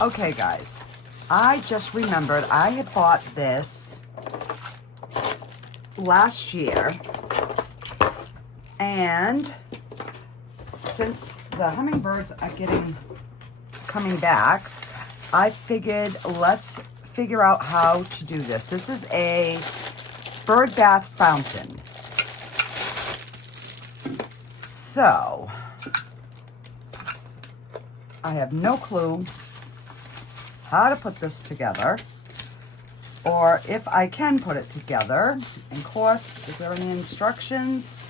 Okay, guys, I just remembered I had bought this last year, and since the hummingbirds are coming back, I figured let's figure out how to do this. This is a bird bath fountain. So I have no clue how to put this together, or if I can put it together. And of course, is there any instructions?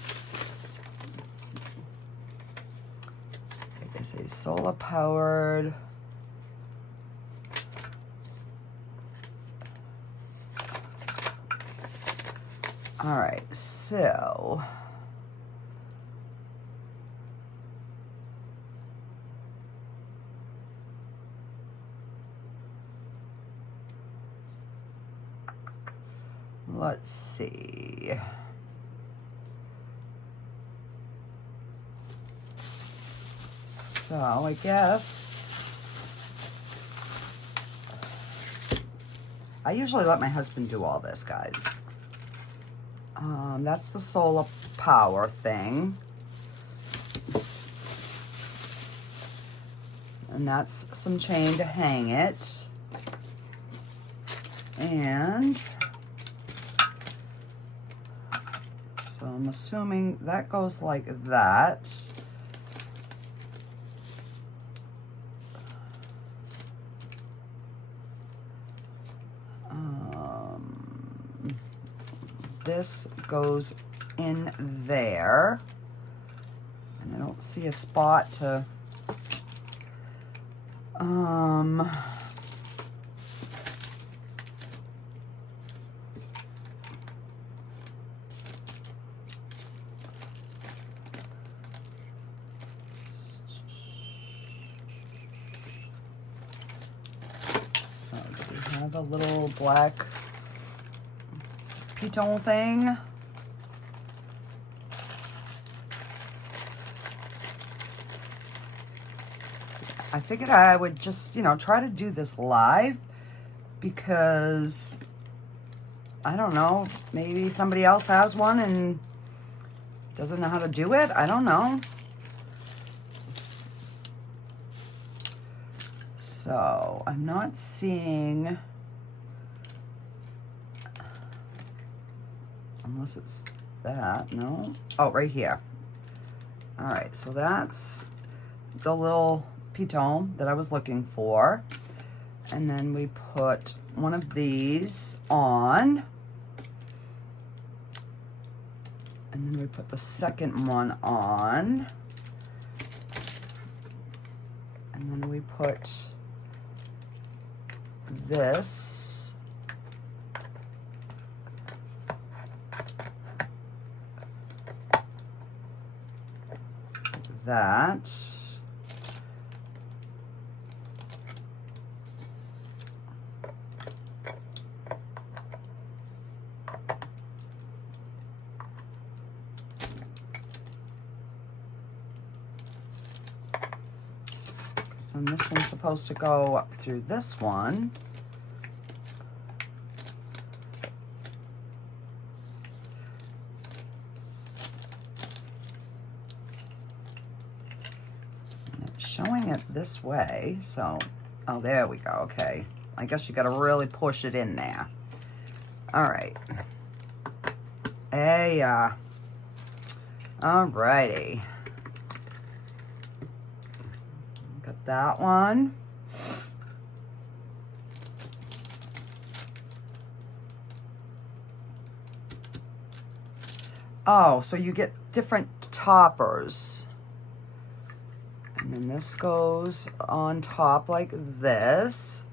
They say solar powered. All right, so let's see. So I guess I usually let my husband do all this, guys. That's the solar power thing. And that's some chain to hang it. And so I'm assuming that goes like that. This goes in there, and I don't see a spot to so do we have a little black piton thing? I figured I would just, try to do this live because, I don't know, maybe somebody else has one and doesn't know how to do it. I don't know. So I'm not seeing, unless it's that, no? Oh, right here. All right, so that's the little piton that I was looking for. And then we put one of these on. And then we put the second one on. And then we put this. That. And this one's supposed to go up through this one. And it's showing it this way, so, oh, there we go, okay. I guess you gotta really push it in there. All right. Hey, all righty. Got that one. Oh, so you get different toppers. And then this goes on top like this.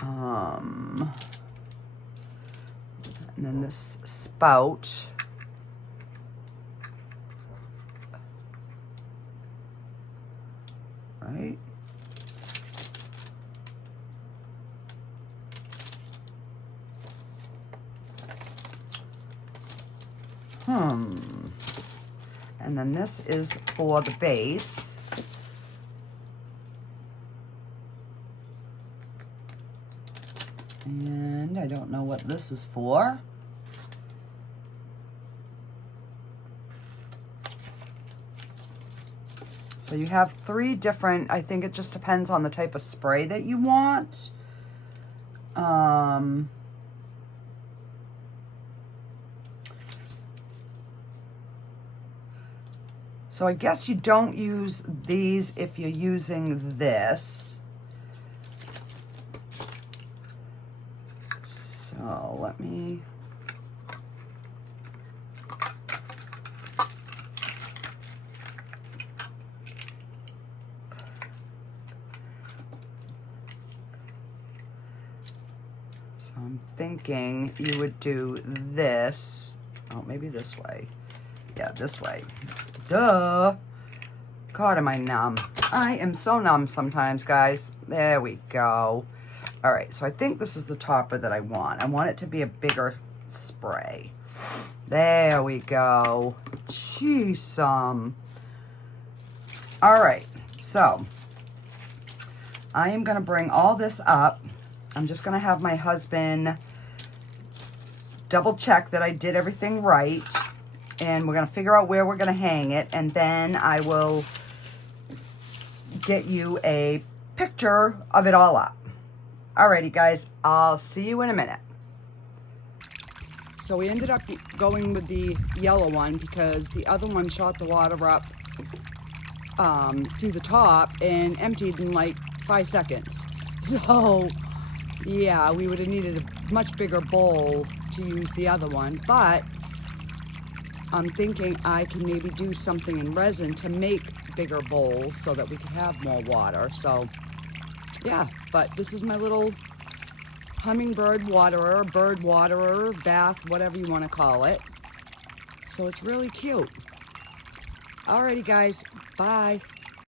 And then this spout. Right? And And then this is for the base. And I don't know what this is for. So you have 3 different, I think it just depends on the type of spray that you want. So I guess you don't use these if you're using this. So let me... So I'm thinking you would do this. Oh, maybe this way. Yeah, this way. Duh. God, am I numb. I am so numb sometimes, guys. There we go. All right, so I think this is the topper that I want. I want it to be a bigger spray. There we go. Jeez, all right, so I am gonna bring all this up. I'm just gonna have my husband double check that I did everything right. And we're gonna figure out where we're gonna hang it. And then I will get you a picture of it all up. Alrighty, guys, I'll see you in a minute. So we ended up going with the yellow one because the other one shot the water up through the top and emptied in like 5 seconds. So yeah, we would have needed a much bigger bowl to use the other one, but I'm thinking I can maybe do something in resin to make bigger bowls so that we can have more water. So yeah, but this is my little hummingbird waterer, bird waterer, bath, whatever you want to call it. So it's really cute. Alrighty, guys, bye.